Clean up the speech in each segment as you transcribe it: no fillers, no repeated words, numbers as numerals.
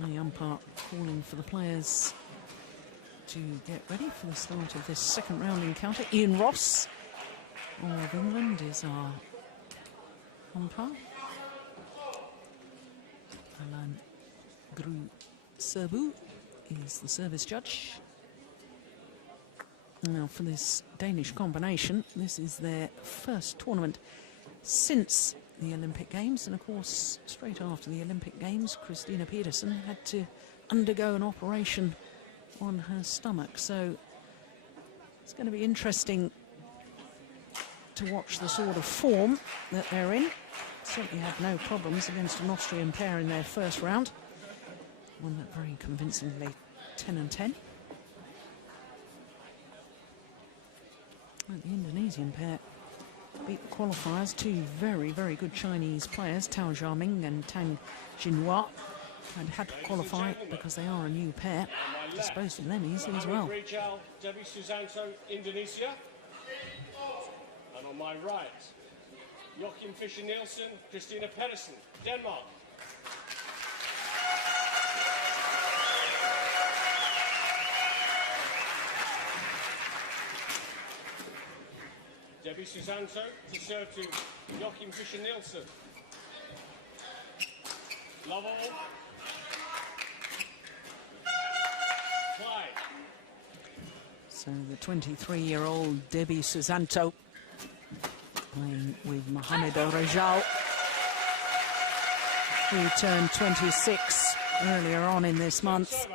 The umpire calling for the players to get ready for the start of this second round encounter. Ian Ross of England is our umpire. Alan Gru-Serbu is the service judge. Now for this Danish combination, this is their first tournament since the Olympic Games, and of course straight after the Olympic Games Christinna Pedersen had to undergo an operation on her stomach, so it's going to be interesting to watch the sort of form that they're in. Certainly had no problems against an Austrian pair in their first round, won that very convincingly 10-10. The Indonesian pair beat the qualifiers, two very, very good Chinese players, Tao Xiaoming and Tang Jinhua, and had to qualify because they are a new pair. Disposed of them easily as well. Rijal, Debby, Susanto, Indonesia. And on my right, Joachim Fischer Nielsen, Christinna Pedersen, Denmark. Debby Susanto to serve to Joachim Fischer Nielsen. Love all. Play. So the 23-year-old Debby Susanto playing with Mohamed Rijal, who turned 26 earlier on in this month.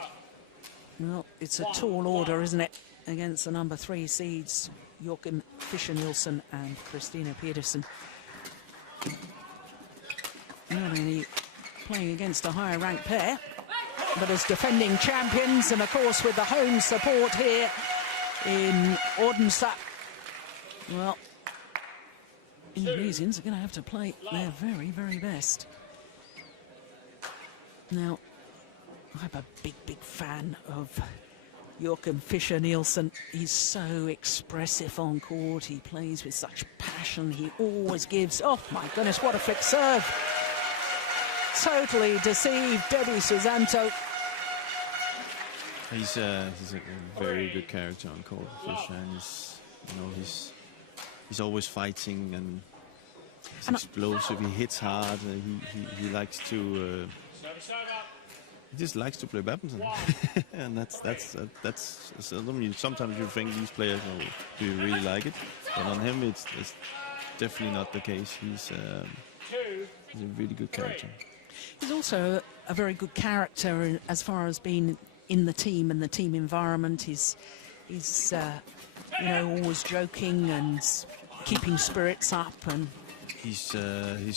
Well, it's a tall order, isn't it, against the number 3 seeds, Joachim Fischer Nielsen and Christinna Pedersen. Not only playing against a higher ranked pair, but as defending champions, and of course with the home support here in Odense. Well, Indonesians are going to have to play their very, very best. Now, I'm a big fan of Joachim Fischer Nielsen. He's so expressive on court. He plays with such passion. He always gives. Oh my goodness, what a flick serve. Totally deceived Debby Susanto. He's a very good character on court, Fischer, and he's always fighting, and he's explosive. He hits hard. He likes to. He just likes to play badminton, and that's sometimes you think these players, do you really like it? But on him, it's definitely not the case. He's a really good character. He's also a very good character as far as being in the team and the team environment. He's always joking and keeping spirits up, and he's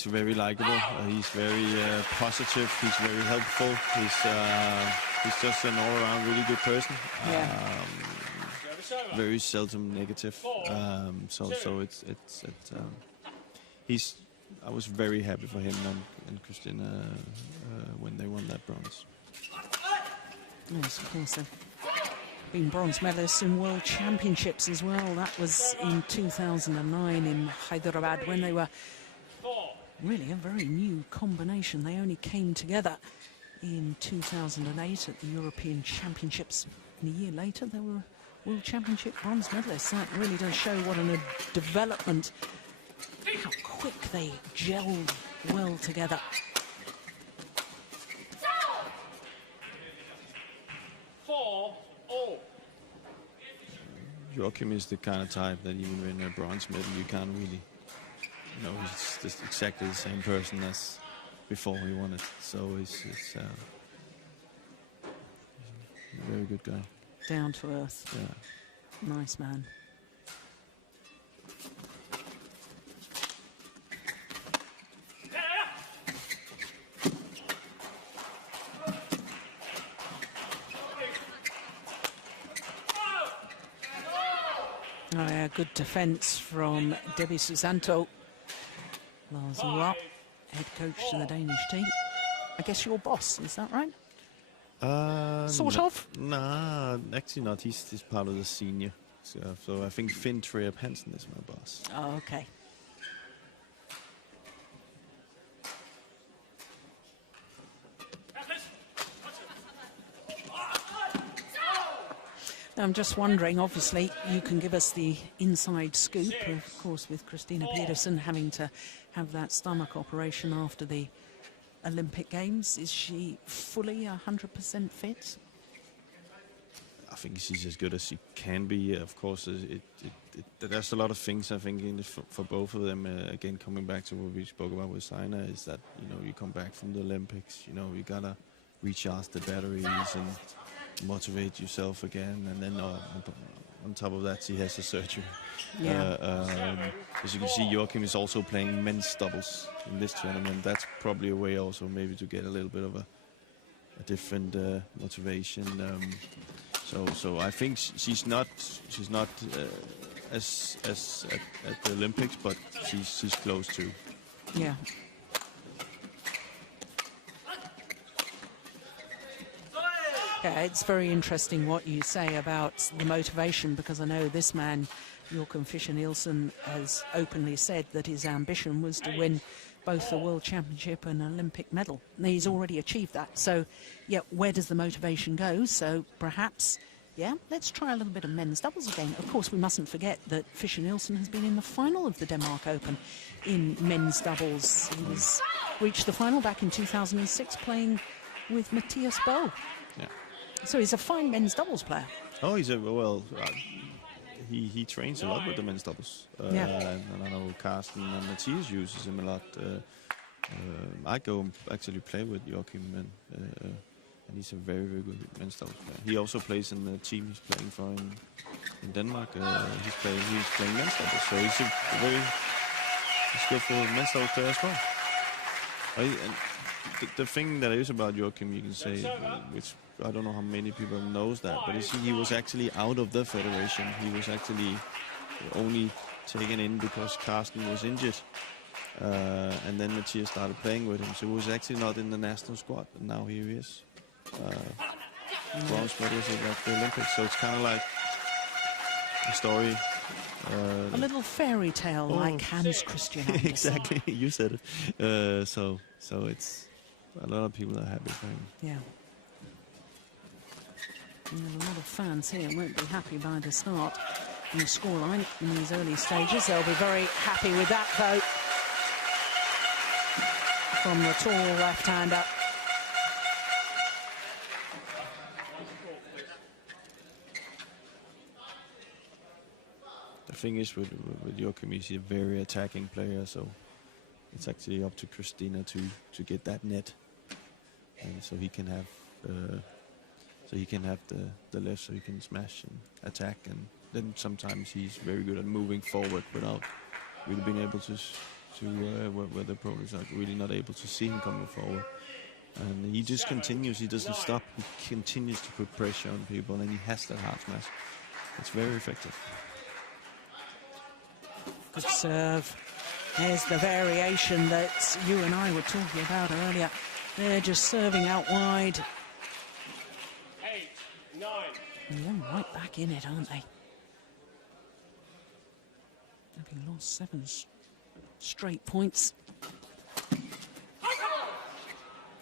very likable. He's very positive. He's very helpful. He's just an all-around really good person. Yeah. Very seldom negative. I was very happy for him and Christinna when they won that bronze. Yes, of course. They've been bronze medalists in World Championships as well. That was in 2009 in Hyderabad, when they were really a very new combination. They only came together in 2008 at the European Championships. And a year later, they were World Championship bronze medalists. That really does show what a development, how quick they gelled well together. Joachim is the kind of type that even win a bronze medal, you can't really, he's just exactly the same person as before he won it. So he's a very good guy. Down to earth. Yeah. Nice man. Oh yeah, good defence from Debby Susanto. Lars Urup, head coach to the Danish team. I guess your boss, is that right? Sort of? Nah, actually not. He's part of the senior. So I think Finn Treep Hansen is my boss. Oh, okay. I'm just wondering, obviously, you can give us the inside scoop, of course, with Christinna Pedersen having to have that stomach operation after the Olympic Games. Is she fully 100% fit? I think she's as good as she can be. Of course, there's a lot of things, I think, for both of them. Again, coming back to what we spoke about with Saina, is that, you know, you come back from the Olympics, you know, you gotta recharge the batteries and motivate yourself again, and then on top of that, she has a surgery. As you can see, Joachim is also playing men's doubles in this tournament. That's probably a way also maybe to get a little bit of a different motivation. So I think she's not as at the Olympics, but she's close to. Yeah. Yeah, it's very interesting what you say about the motivation, because I know this man, Joachim Fischer Nielsen, has openly said that his ambition was to win both the World Championship and an Olympic medal. And he's already achieved that. So, yeah, where does the motivation go? So perhaps, yeah, let's try a little bit of men's doubles again. Of course, we mustn't forget that Fischer Nielsen has been in the final of the Denmark Open in men's doubles. He was reached the final back in 2006 playing with Mathias Bo. Yeah. So he's a fine men's doubles player. Oh, he trains a lot with the men's doubles. And I know Carsten and Mathias uses him a lot. I go actually play with Joachim, and he's a very, very good men's doubles player. He also plays in the team he's playing for in Denmark. He's playing men's doubles, so he's a very skillful men's doubles player as well. And the thing that is about Joachim, you can say, which I don't know how many people knows that, but he was actually out of the federation. He was actually only taken in because Carsten was injured, and then Mathias started playing with him. So he was actually not in the national squad, and now here he is. Bronze medalist at the Olympics. So it's kind of like a story. A little fairy tale, like Hans Christian Andersen. Exactly, you said it. So it's a lot of people are happy for him. Yeah. And a lot of fans here won't be happy by the start and the scoreline in these early stages. They'll be very happy with that, though. From the tall left-hander. The thing is with Joachim, he's a very attacking player, so it's actually up to Christinna to get that net, and so he can have the left, so he can smash and attack, and then sometimes he's very good at moving forward without really being able to where the opponents are really not able to see him coming forward. And he just continues, he doesn't stop, he continues to put pressure on people, and he has that hard smash. It's very effective. Good serve. There's the variation that you and I were talking about earlier. They're just serving out wide. 8, 9. And they're right back in it, aren't they? Having lost 7 straight points.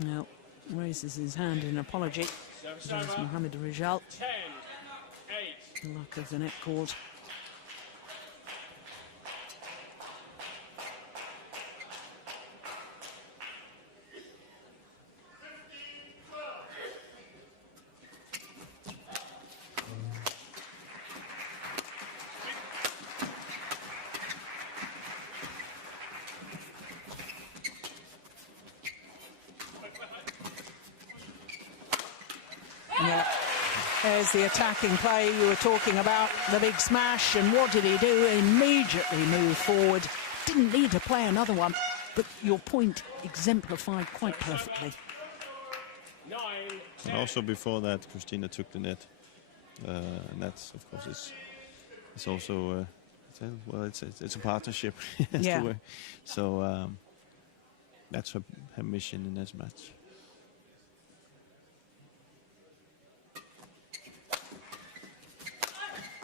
Now, raises his hand in apology. There's Mohamed Rijal. 10, 8. Luck of the net cord. There's the attacking play you were talking about, the big smash, and what did he do? Immediately move forward. Didn't need to play another one, but your point exemplified quite perfectly. 9, 10. And also before that, Christinna took the net, and that's, of course, it's also it's a partnership. Yeah. To work. So that's her mission in this match.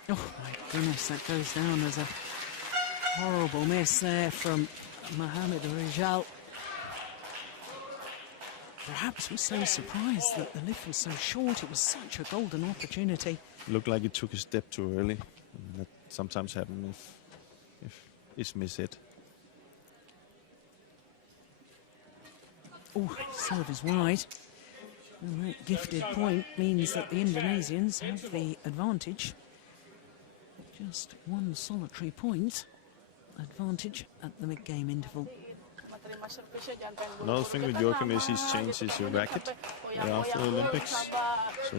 Oh my goodness, that goes down as a horrible miss there from Mohamed Rijal. perhaps was so surprised that the lift was so short. It was such a golden opportunity. Looked like he took a step too early. And that sometimes happens if it's miss-hit. Oh, serve is wide. And that gifted point means that the Indonesians have the advantage. Just one solitary point advantage at the mid-game interval. Another thing with Joachim is he's changed his racket after the Olympics. So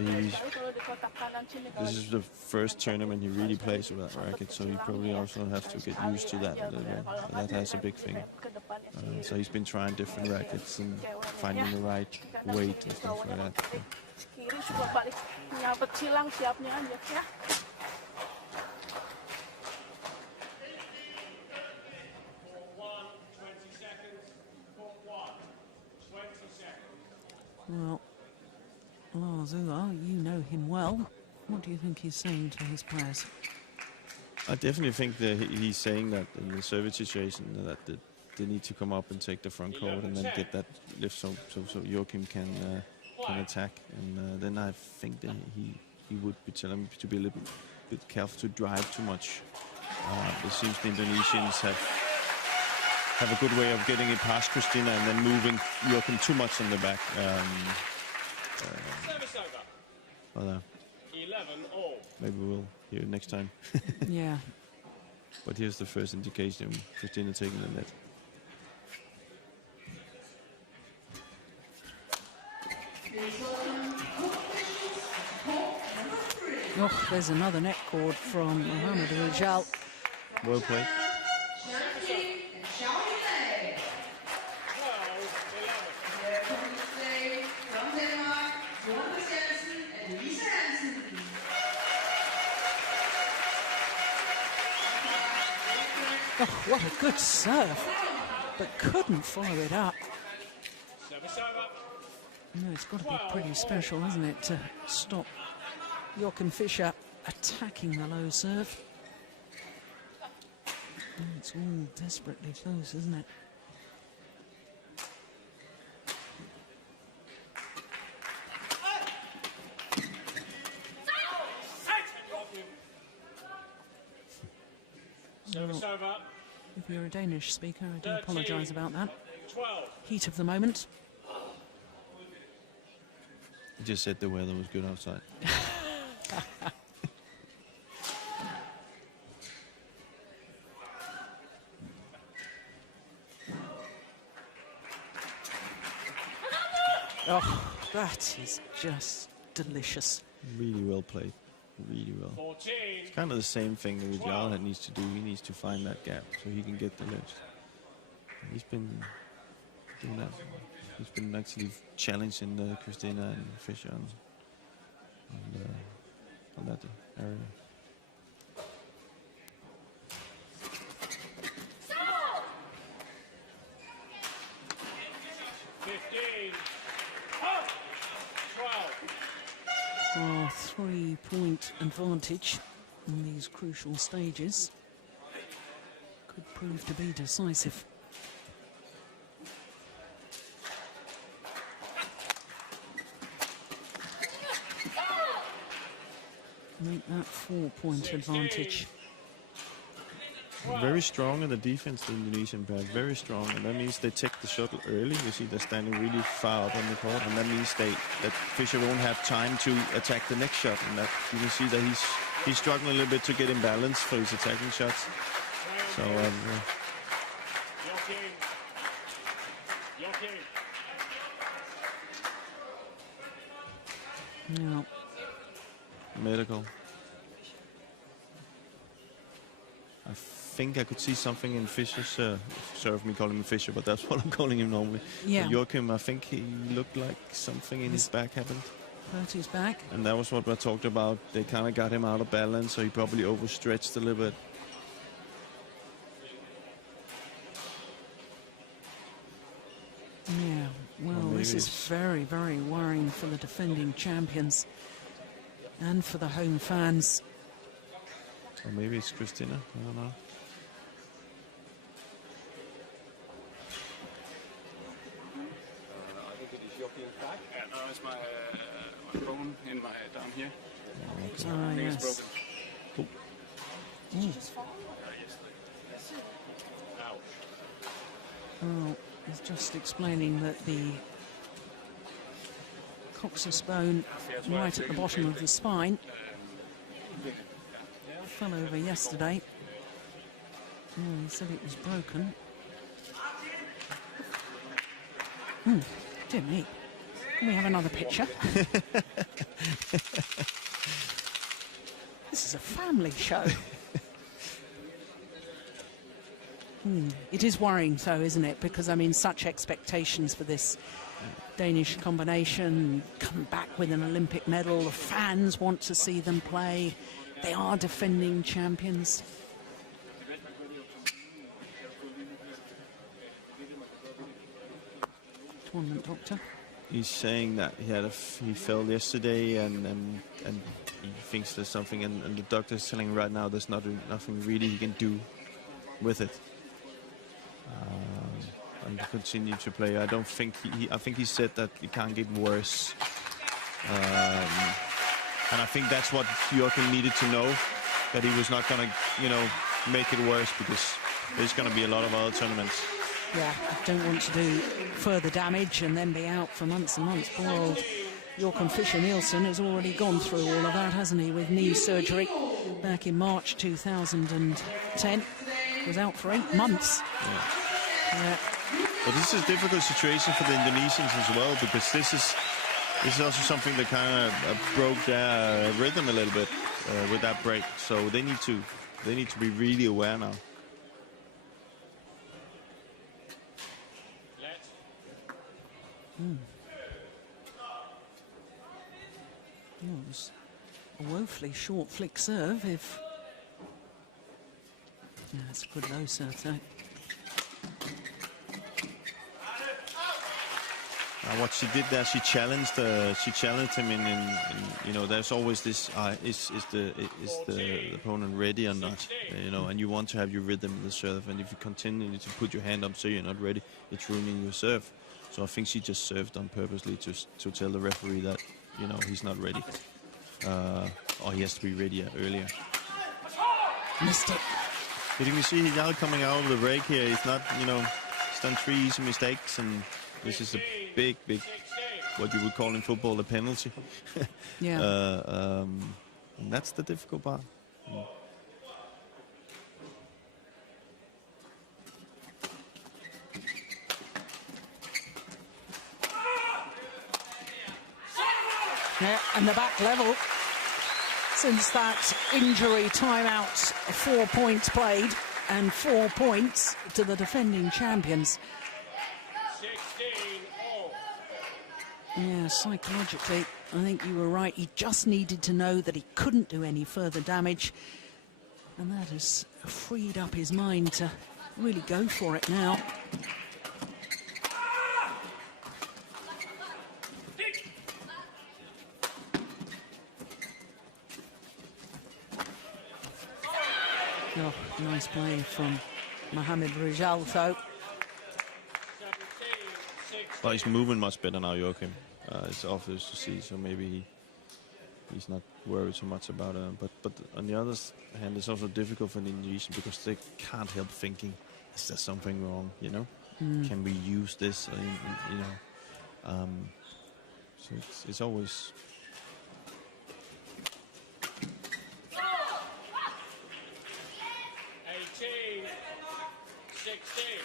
this is the first tournament he really plays with that racket, so he probably also has to get used to that a little bit. That has a big thing. So he's been trying different rackets and finding the right weight and stuff like that. Well, Lars Ular, you know him well. What do you think he's saying to his players? I definitely think that he's saying that in the service situation that they need to come up and take the front court and then get that lift so Joachim can attack. And then I think that he would be telling him to be a little bit careful to drive too much. It seems the Indonesians have a good way of getting it past Christinna and then moving Joachim too much in the back. Maybe we'll hear it next time. Yeah. But here's the first indication of Christinna taking the net. Oh, there's another net cord from Mohamed Rijal. Well played. Oh, what a good serve, but couldn't follow it up. No, it's got to be pretty special, hasn't it, to stop Joachim Fischer attacking the low serve. Oh, it's all desperately close, isn't it? Well, if you're a Danish speaker, I do apologise about that. Heat of the moment. I just said the weather was good outside. Oh, that is just delicious. Really well played. Really well. It's kind of the same thing that Rijal needs to do. He needs to find that gap so he can get the lift. He's been doing that. He's been actually challenging Christinna and Fischer on that area. Oh, 3-point advantage in these crucial stages could prove to be decisive. Make that 4-point advantage. Very strong in the defense, the Indonesian pair, very strong, and that means they take the shuttle early. You see they're standing really far out on the court, and that means that Fischer won't have time to attack the next shot, and that you can see that he's struggling a little bit to get in balance for his attacking shots. So No. Medical. I think I could see something in Fischer's, sorry for me calling him Fischer, but that's what I'm calling him normally. Yeah. Joachim, I think he looked like something in his back happened. Hurt his back. And that was what I talked about. They kind of got him out of balance, so he probably overstretched a little bit. Yeah, well, this is very, very worrying for the defending champions and for the home fans. Or maybe it's Christinna, I don't know. I think it is Joachim It's my bone in my down here. Ah, yes. Cool. Oh, he's just explaining that the coccyx bone right at the bottom of the spine fell over yesterday. Oh, he said it was broken. Dear me. Can we have another picture? This is a family show. It is worrying, though, isn't it? Because, I mean, such expectations for this Danish combination, come back with an Olympic medal. The fans want to see them play. They are defending champions. Tournament doctor. He's saying that he fell yesterday and he thinks there's something, and the doctor's telling him right now there's nothing really he can do with it. And continue to play. I don't think I think he said that it can't get worse. And I think that's what Joachim needed to know, that he was not going to, make it worse, because there's going to be a lot of other tournaments. Yeah, I don't want to do further damage and then be out for months and months. Poor old Joachim Fischer Nielsen has already gone through all of that, hasn't he, with knee surgery back in March 2010. Was out for 8 months. Yeah. But this is a difficult situation for the Indonesians as well, because this is also something that kind of broke their rhythm a little bit with that break. So they need to be really aware now. It was a woefully short flick serve. If it's a good low serve though. What she did there, she challenged him in there's always this is the opponent ready or not, and you want to have your rhythm in the serve, and if you continue to put your hand up so you're not ready, it's ruining your serve. So I think she just served on purposely to tell the referee that he's not ready, or he has to be ready earlier. Missed it. But you can see Rijal coming out of the break here. He's not, he's done 3 easy mistakes, and this is a big, what you would call in football a penalty. Yeah. And that's the difficult part. Yeah, and the back level. Since that injury timeout, 4 points played and 4 points to the defending champions. Yeah, psychologically, I think you were right. He just needed to know that he couldn't do any further damage. And that has freed up his mind to really go for it now. Oh, nice play from Mohamed Rijal, though. Well, he's moving much better now, Joachim. It's obvious to see, so maybe he's not worried so much about it. But on the other hand, it's also difficult for the Indonesians because they can't help thinking, is there something wrong, Can we use this, So it's always...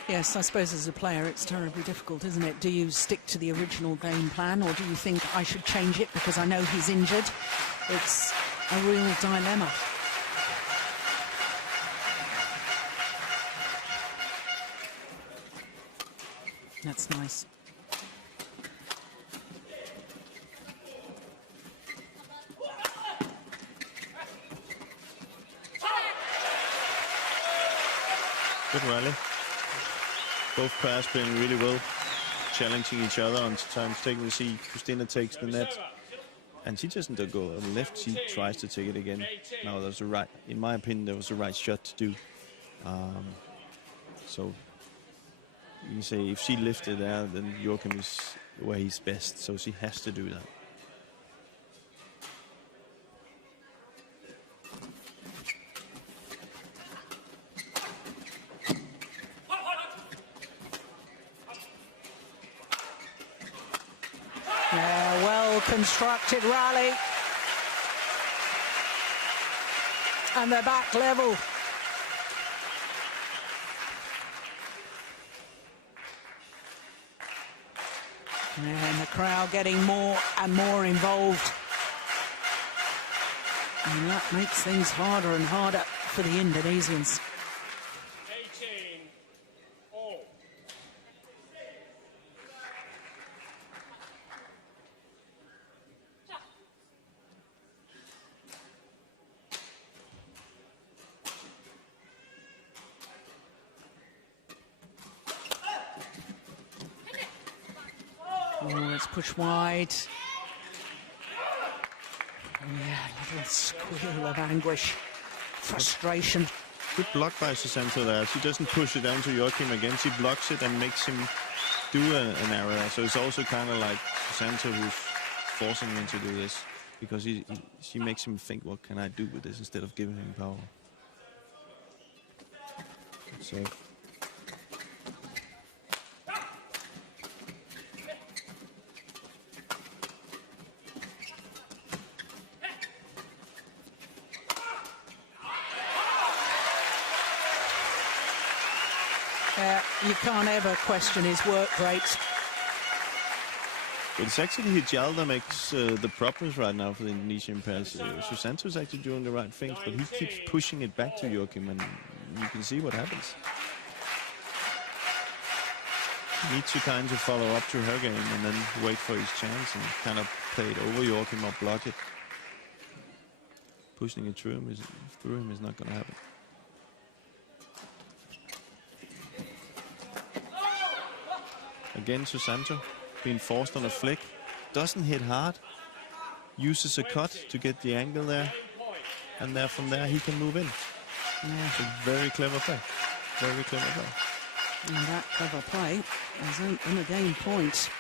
Yes, I suppose as a player it's terribly difficult, isn't it? Do you stick to the original game plan, or do you think I should change it because I know he's injured? It's a real dilemma. That's nice. Good rally. Both pairs playing really well, challenging each other on times taking the seat. Christinna takes the net, and she doesn't go on the left. She tries to take it again. Now there's in my opinion, there was the right shot to do. So you can say if she lifted there, then Joachim where he's best, so she has to do that. Yeah, well-constructed rally. And they're back level. And the crowd getting more and more involved. And that makes things harder and harder for the Indonesians. 18 all. Oh, it's pushed wide. Yeah, a little squeal of anguish, frustration. Good block by Susanto there. She doesn't push it down to Joachim again. She blocks it and makes him do an error. So it's also kind of like Susanto who's forcing him to do this, because she makes him think, what can I do with this, instead of giving him power. So you can't ever question his work rate. it's actually Rijal that makes the problems right now for the Indonesian pairs. Susanto's actually doing the right things, but he keeps pushing it back to Joachim, and you can see what happens. He needs to kind of follow up to her game and then wait for his chance and kind of play it over Joachim or block it. Pushing it through him is not going to happen. Again, Susanto being forced on a flick, doesn't hit hard, uses a cut to get the angle there, and there from there he can move in. Yeah. It's a very clever play. Very clever play. And that clever play is in a game point.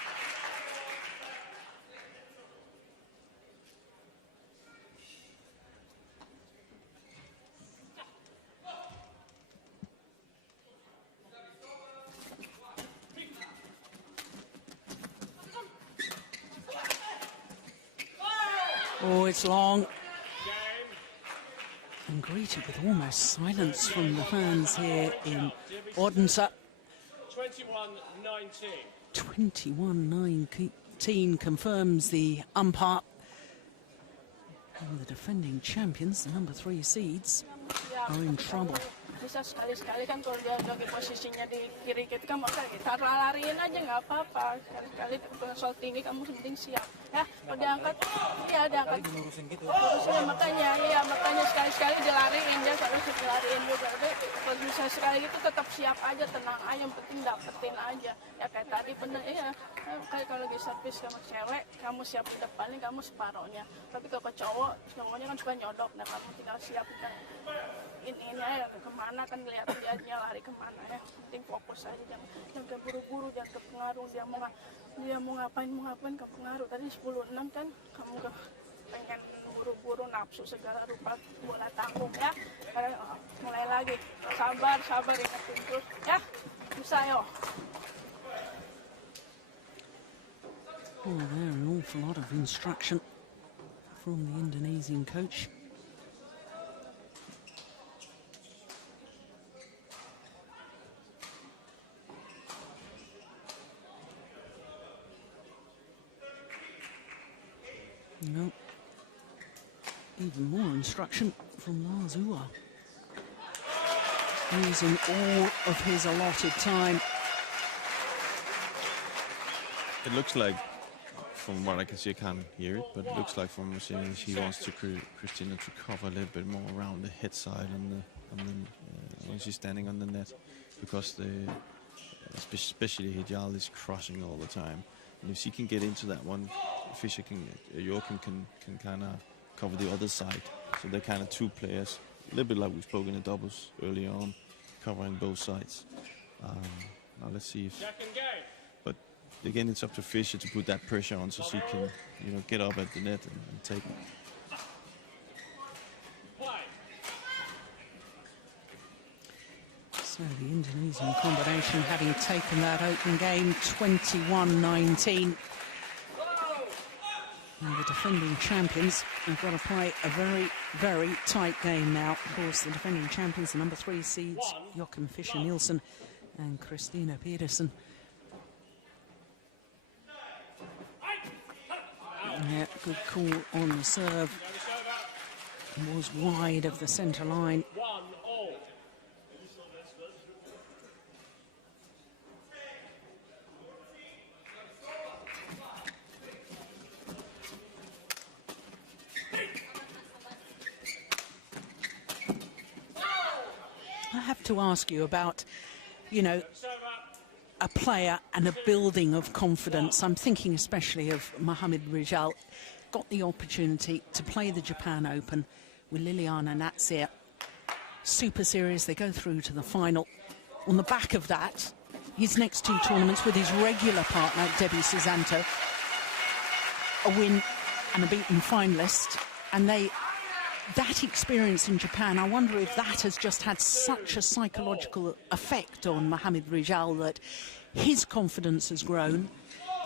Oh, it's long. And greeted with almost silence from the fans here in Odense. 21-19. 21-19 confirms the umpire. And the defending champions, the number 3 seeds, are in trouble. Bisa sekali-sekali kan kalau dia lagi posisinya di kiri gitu kan, maka kita lariin aja nggak apa-apa. Sekali-sekali soal tinggi kamu penting siap ya. Kalau diangkat, iya diangkat. Terusnya makanya sekali-sekali dilariin, dia harus dilariin juga. Tapi kalau bisa sekali itu tetap siap aja, tenang aja, yang penting dapetin aja. Ya kayak tadi bener ya. Kayak kalau lagi servis sama cewek, kamu siap di depannya, kamu separohnya. Tapi kalau ke cowok, cowoknya kan suka nyodok, nah kamu tinggal siap kan. Ini ya kemana kan kelihatan dia lari kemana ya, penting fokus aja, jangan buru-buru, jangan kepengaruh, dia mau ngapain kepengaruh. Tadi 10-6 kan kamu pengen buru-buru, nafsu segala rupa, bola tanggung ya. Mulai lagi, sabar ingetin terus ya, bisa yo. Oh, there an awful lot of instruction from the Indonesian coach. No. Even more instruction from Lars Uwa. Using all of his allotted time. It looks like, from what I can see, I can't hear it, but it looks like from saying she wants to Christinna to cover a little bit more around the head side and when she's standing on the net, because especially Rijal is crossing all the time. And if she can get into that one, Fischer Joachim can kind of cover the other side. So they're kind of two players, a little bit like we spoke in the doubles earlier on, covering both sides. Now let's see if. But again, it's up to Fischer to put that pressure on so she can, you know, get up at the net and take it. So the Indonesian combination having taken that open game 21-19. And the defending champions have got to play a very, very tight game now. Of course, the defending champions, the number 3 seeds, Joachim Fischer Nielsen and Christinna Pedersen. Yeah, good call on the serve. It was wide of the centre line. I have to ask you about, you know, a player and a building of confidence. I'm thinking especially of Mohamed Rijal. Got the opportunity to play the Japan Open with Liliana Natsir. Super Series, they go through to the final. On the back of that, his next 2 tournaments with his regular partner, Debby Susanto. A win and a beaten finalist. And that experience in Japan, I wonder if that has just had such a psychological effect on Mohamed Rijal that his confidence has grown,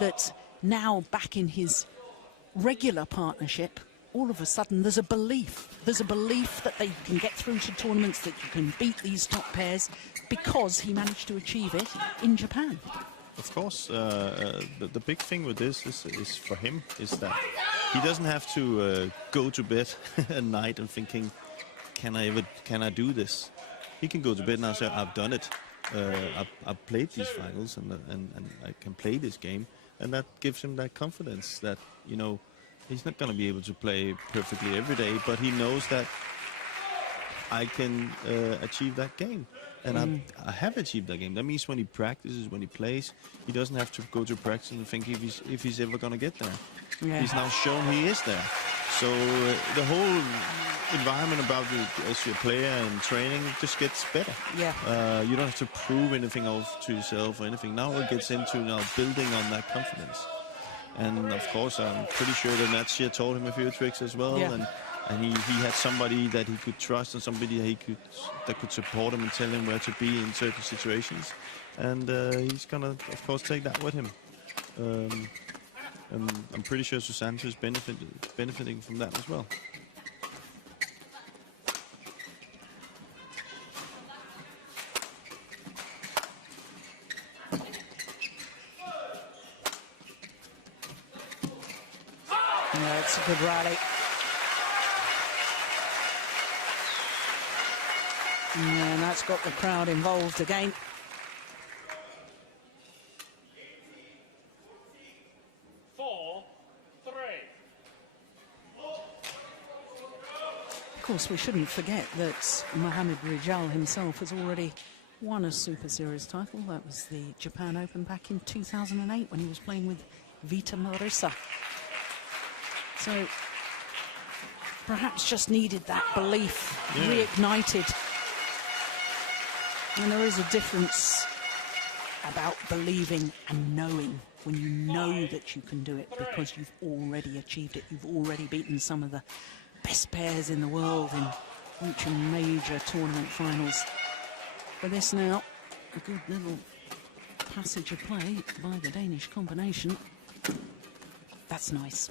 that now back in his regular partnership, all of a sudden there's a belief that they can get through to tournaments, that you can beat these top pairs because he managed to achieve it in Japan. Of course, the big thing with this is for him is that he doesn't have to go to bed at night and thinking, can I do this? He can go to bed now and say, I've done it. I've played these finals and I can play this game, and that gives him that confidence that, you know, he's not going to be able to play perfectly every day, but he knows that I can achieve that game. And I have achieved that game. That means when he practices, when he plays, he doesn't have to go to practice and think if he's ever going to get there. Yeah. He's now shown he is there. So the whole environment about it as a player and training just gets better. Yeah. You don't have to prove anything else to yourself or anything. Now it gets into building on that confidence. And of course, I'm pretty sure that Natsir taught him a few tricks as well. Yeah. And he had somebody that he could trust and somebody that could support him and tell him where to be in certain situations. And he's gonna, of course, take that with him. And I'm pretty sure Susanto is benefiting from that as well. Yeah, it's a good rally. And that's got the crowd involved again. Of course, we shouldn't forget that Mohamed Rijal himself has already won a Super Series title. That was the Japan Open back in 2008 when he was playing with Vita Marissa. So perhaps just needed that belief reignited. And there is a difference about believing and knowing, when you know that you can do it because you've already achieved it. You've already beaten some of the best pairs in the world in reaching major tournament finals. For this now, a good little passage of play by the Danish combination. That's nice.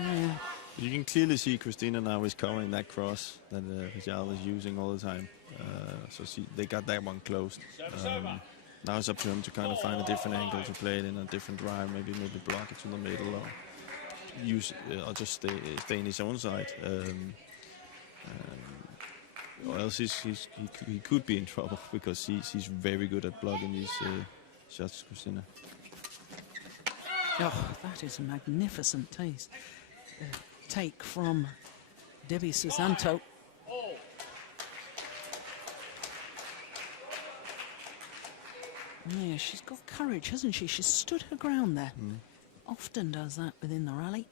Yeah. You can clearly see Christinna now is covering that cross that Rijal is using all the time. So they got that one closed. Now it's up to him to kind of find a different angle to play it in, a different drive, maybe block it to the middle, or use or just stay in his own side. Or else he could be in trouble because he's very good at blocking these shots, Christinna. Oh, that is a magnificent take from Debby Susanto. Yeah, she's got courage, hasn't she? She's stood her ground there. Often does that within the rally.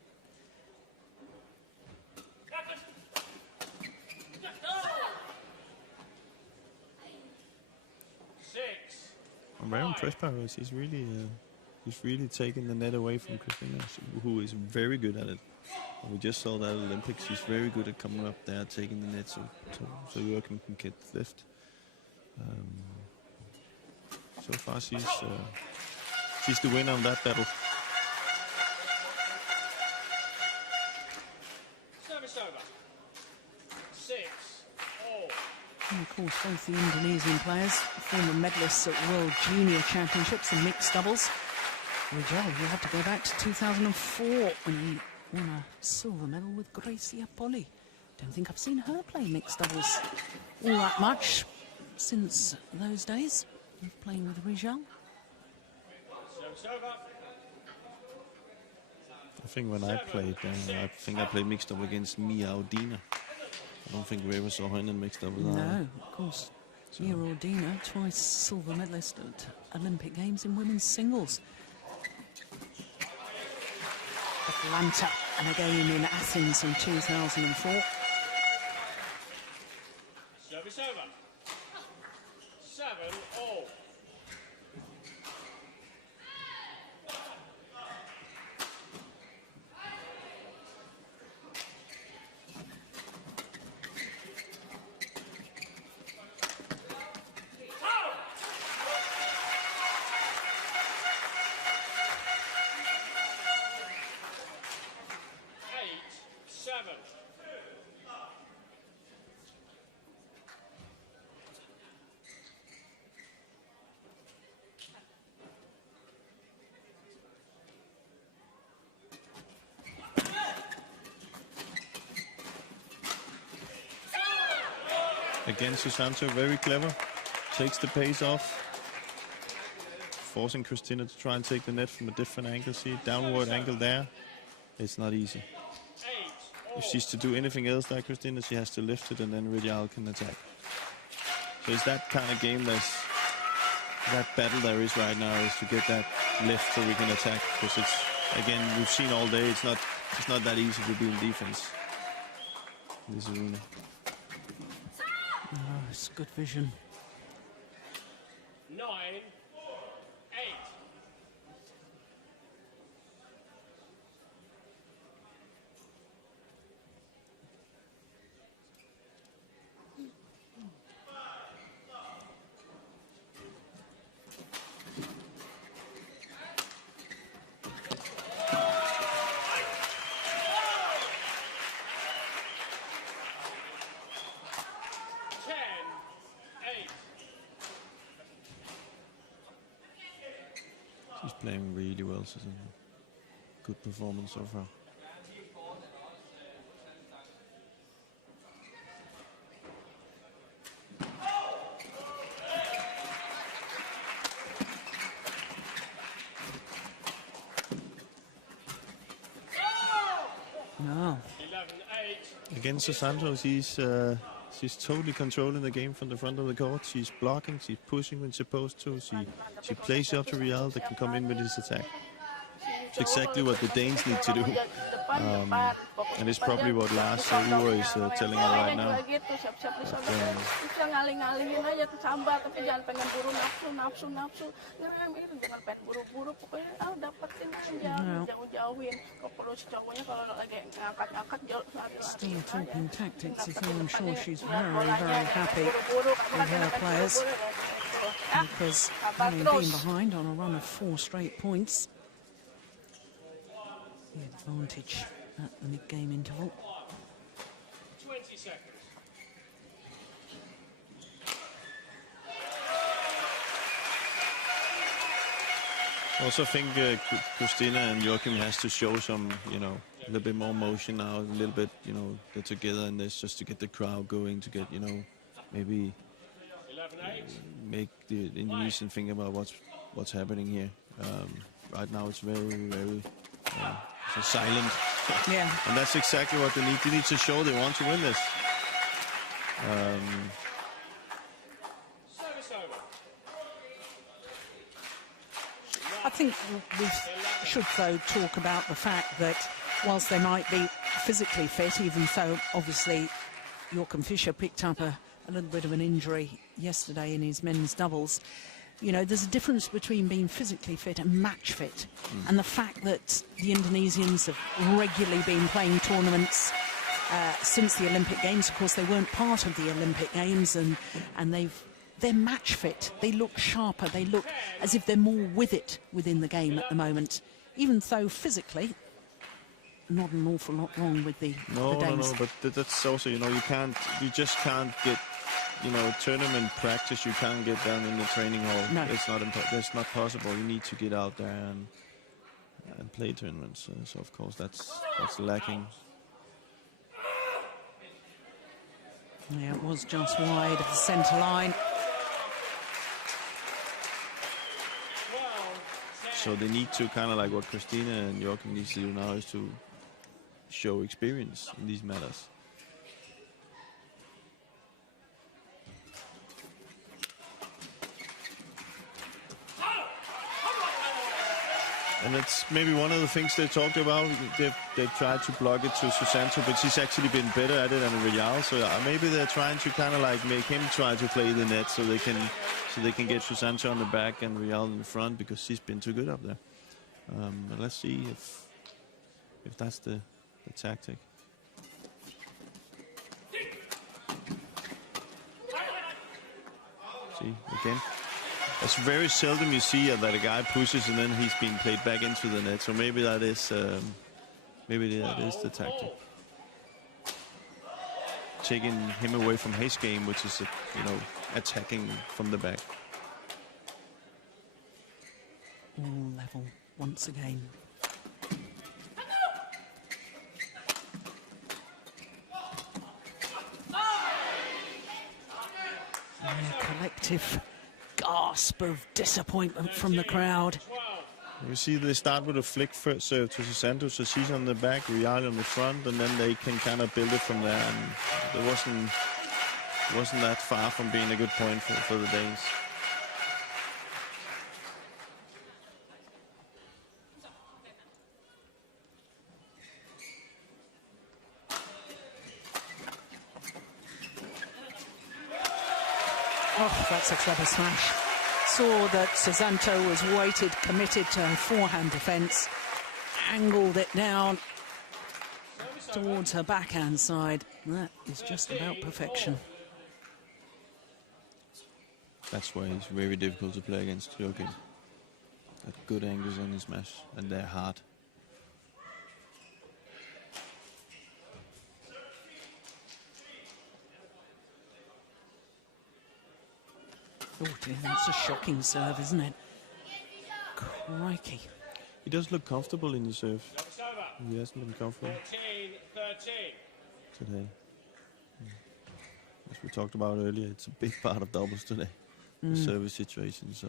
impressed by Rose. He's really taken the net away from Christinna, who is very good at it. And we just saw that at Olympics. She's very good at coming up there, taking the net, so Joachim can get lift. So far, she's the winner of that battle. Service over. 6-all. And of course, both the Indonesian players, former medalists at World Junior Championships and mixed doubles. Rijal, you have to go back to 2004 when he won a silver medal with Gracia Poli. Don't think I've seen her play mixed doubles all that much since those days of playing with Rijal. Service over. I think when I played, I played mixed up against Mia Odina. I don't think we ever saw her in mixed doubles. No, of course. Mia Odina, twice silver medalist at Olympic Games in women's singles. Atlanta and again in Athens in 2004. Service over. 7-all. Again, Susanto, very clever. Takes the pace off. Forcing Christinna to try and take the net from a different angle. See, downward angle there. It's not easy. If she's to do anything else like Christinna, she has to lift it and then Rijal can attack. So it's that kind of game, that battle there is right now, is to get that lift so we can attack. Because it's, again, we've seen all day, it's not that easy to be in defense. This is arena. Oh, it's good vision. 9-8. She's playing really well, Susanto. Good performance so far. No. 11-8. Again, Susanto, she's totally controlling the game from the front of the court. She's blocking, she's pushing when supposed to. She plays up to Rijal that can come in with his attack. It's exactly what the Danes need to do. And it's probably what Lars Uwe is telling her right now. Still talking tactics as well. I'm sure she's very, very happy with her players. Because having been behind on a run of 4 straight points, the advantage at the mid-game interval. 20 seconds. I also think Christinna and Joachim has to show some, a little bit more motion now, a little bit, they're together in this just to get the crowd going, to get, maybe 11-8. make the Indonesian think about what's happening here. Right now it's very, very so silent. Yeah. And that's exactly what they need. They need to show they want to win this. Service over. I think we should, though, talk about the fact that whilst they might be physically fit, even though obviously Joachim Fischer picked up a little bit of an injury yesterday in his men's doubles, You know, there's a difference between being physically fit and match fit. And the fact that the Indonesians have regularly been playing tournaments since the Olympic Games. Of course, they weren't part of the Olympic Games, and they're match fit. They look sharper. They look as if they're more with it within the game at the moment, even though physically not an awful lot wrong with the Danes. No, but that's also, you know, you just can't get, you know, tournament practice. You can't get down in the training hall. No. It's not possible. You need to get out there and play tournaments. So of course that's lacking. Yeah, it was just wide of the centre line. So they need to kind of like what Christinna and Joachim needs to do now is to show experience in these matters. And that's maybe one of the things they talked about. They've tried to block it to Susanto, but she's actually been better at it than Rijal. So maybe they're trying to kind of like make him try to play the net so they can get Susanto on the back and Rijal in the front, because she's been too good up there. But let's see if that's the tactic. See again. It's very seldom you see that a guy pushes and then he's being played back into the net. So maybe that is the tactic. Taking him away from his game, which is attacking from the back. All level once again. And a collective gasp of disappointment from the crowd. You see they start with a flick first serve to Susanto, so she's on the back, Rijal on the front, and then they can kind of build it from there. And it wasn't that far from being a good point for the Danes. Oh, that's a clever smash. Saw that Susanto was weighted, committed to her forehand defence, angled it down towards her backhand side. That is just about perfection. That's why it's very difficult to play against Joachim. Got good angles on his smash, and they're hard. Oh dear, that's a shocking serve, isn't it? Crikey. He does look comfortable in the serve. He hasn't been comfortable 13. today. As we talked about earlier, it's a big part of doubles today. The service situation, so.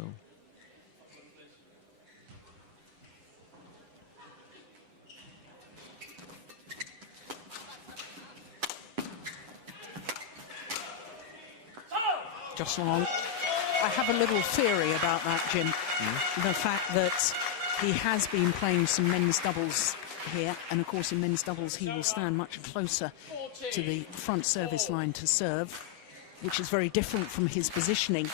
Just long. I have a little theory about that, Jim. The fact that he has been playing some men's doubles here, and of course in men's doubles he will stand much closer to the front service line to serve, which is very different from his positioning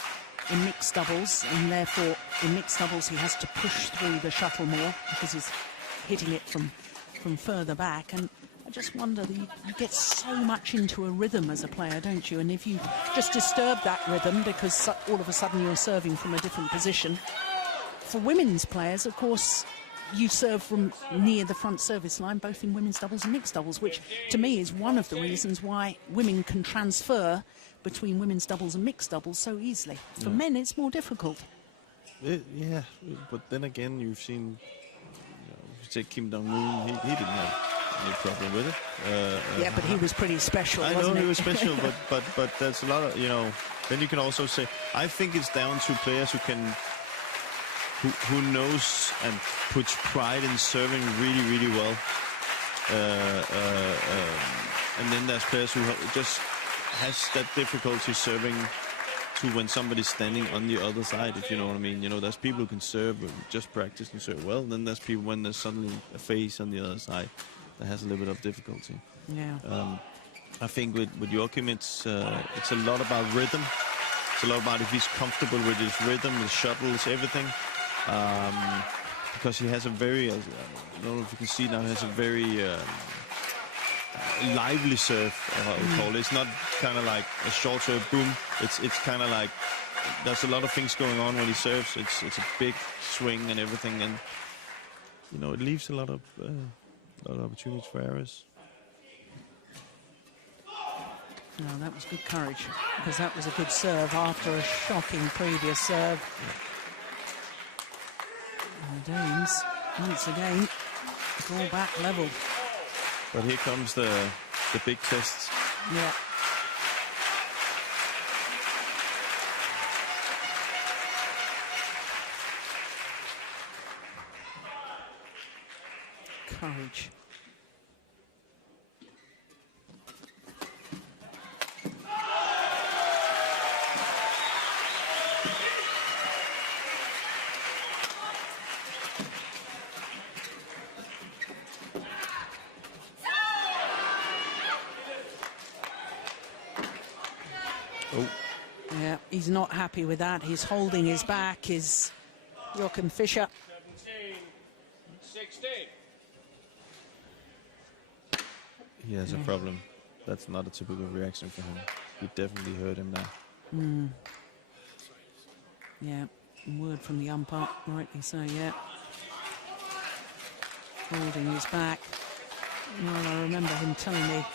in mixed doubles, and therefore in mixed doubles he has to push through the shuttle more because he's hitting it from further back. And I just wonder, you get so much into a rhythm as a player, don't you? And if you just disturb that rhythm because all of a sudden you're serving from a different position. For women's players, of course, you serve from near the front service line, both in women's doubles and mixed doubles, which to me is one of the reasons why women can transfer between women's doubles and mixed doubles so easily. For men, it's more difficult. Yeah, but then again, you've seen, take Kim Dong-moon, he didn't have any problem with it. Yeah, but he was pretty special, I wasn't know he he? was special, but there's a lot of, then you can also say, I think it's down to players who knows and puts pride in serving really, really well. And then there's players who just has that difficulty serving to when somebody's standing on the other side, if you know what I mean. There's people who can serve, just practice and serve well. Then there's people when there's suddenly a face on the other side that has a little bit of difficulty. Yeah. I think with Joachim, it's a lot about rhythm. it's a lot about if he's comfortable with his rhythm, his shuttles, everything. Because he has a very, I don't know if you can see now, he has a very lively serve, I would call it. It's not kind of like a short serve, boom. It's kind of like there's a lot of things going on when he serves. It's a big swing and everything, and you know, it leaves a lot of opportunities for errors. No, that was good courage, because that was a good serve after a shocking previous serve. And the Danes, once again, ball back level. But here comes the big test. Yeah. Courage. Yeah, he's not happy with that. He's holding his back, is Joachim Fischer. 17-16. He has a problem. That's not a typical reaction for him. He definitely hurt him now. Yeah, word from the umpire, rightly so, yeah. Holding his back. Well, I remember him telling me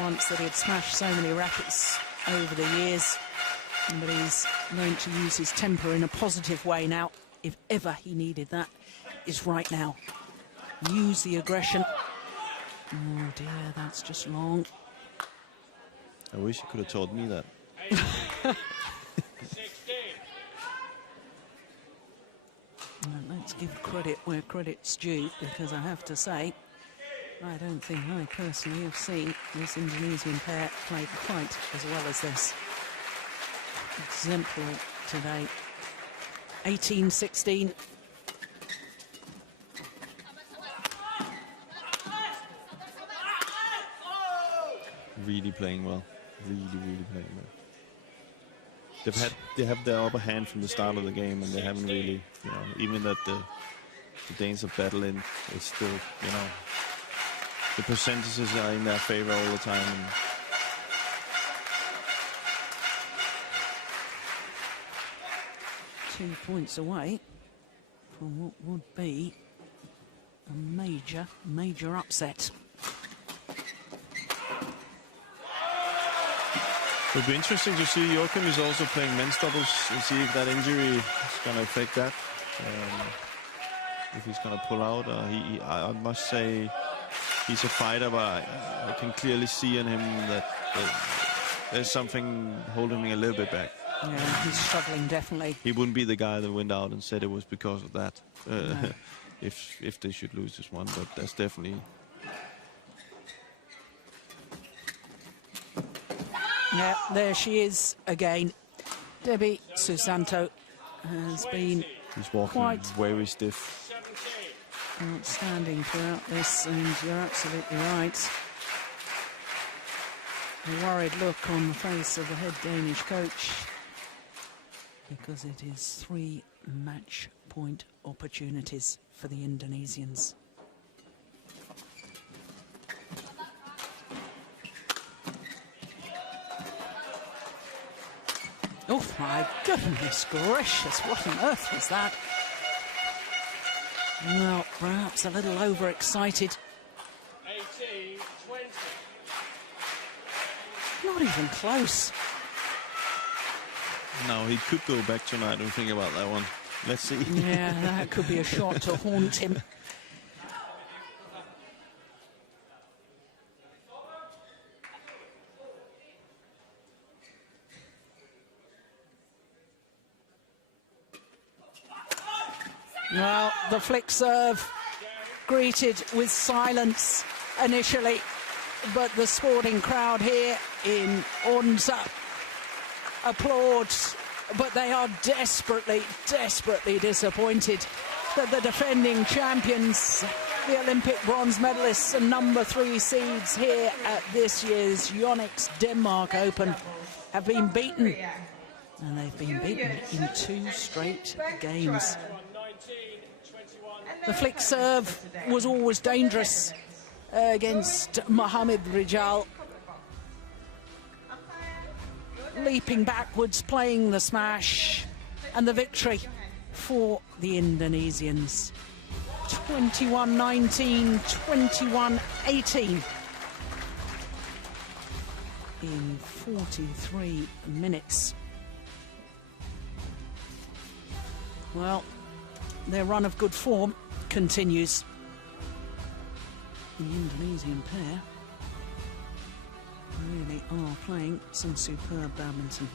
once that he had smashed so many rackets over the years, but he's learned to use his temper in a positive way now. If ever he needed that, is right now. Use the aggression. Oh dear, that's just long. I wish he could have told me that. 16. Let's give credit where credit's due, because I have to say, I don't think I personally have seen this Indonesian pair play quite as well as this. Exemplary today. 18-16. Really playing well. Really playing well. They have their upper hand from the start of the game, and they haven't really, you know, even that the Danes are battling, it's still, you know, the percentages are in their favor all the time. And 2 points away from what would be a major upset. It'll be interesting to see. Joachim is also playing men's doubles, and see if that injury is going to affect that. If he's going to pull out. I must say he's a fighter, but I can clearly see in him that there's something holding him a little bit back. Yeah, he's struggling, definitely. He wouldn't be the guy that went out and said it was because of that. No. If they should lose this one, but that's definitely... Yeah, there she is again. Debby Susanto has been He's walking quite very stiff. outstanding throughout this, and you're absolutely right. A worried look on the face of the head Danish coach, because it is 3 match point opportunities for the Indonesians. Oh my goodness gracious, what on earth was that? Well, perhaps a little overexcited. 18-20. Not even close. No, he could go back tonight and think about that one. Let's see. Yeah, that could be a shot to haunt him. Well, the flick serve greeted with silence initially, but the sporting crowd here in Odense applauds, but they are desperately disappointed that the defending champions, the Olympic bronze medalists and number 3 seeds here at this year's Yonex Denmark Open, have been beaten And they've been beaten in 2 straight games. The flick serve was always dangerous against Mohamed Rijal. Leaping backwards, playing the smash, and the victory for the Indonesians. 21-19, 21-18 in 43 minutes. Well, their run of good form continues. The Indonesian pair really are playing some superb badminton.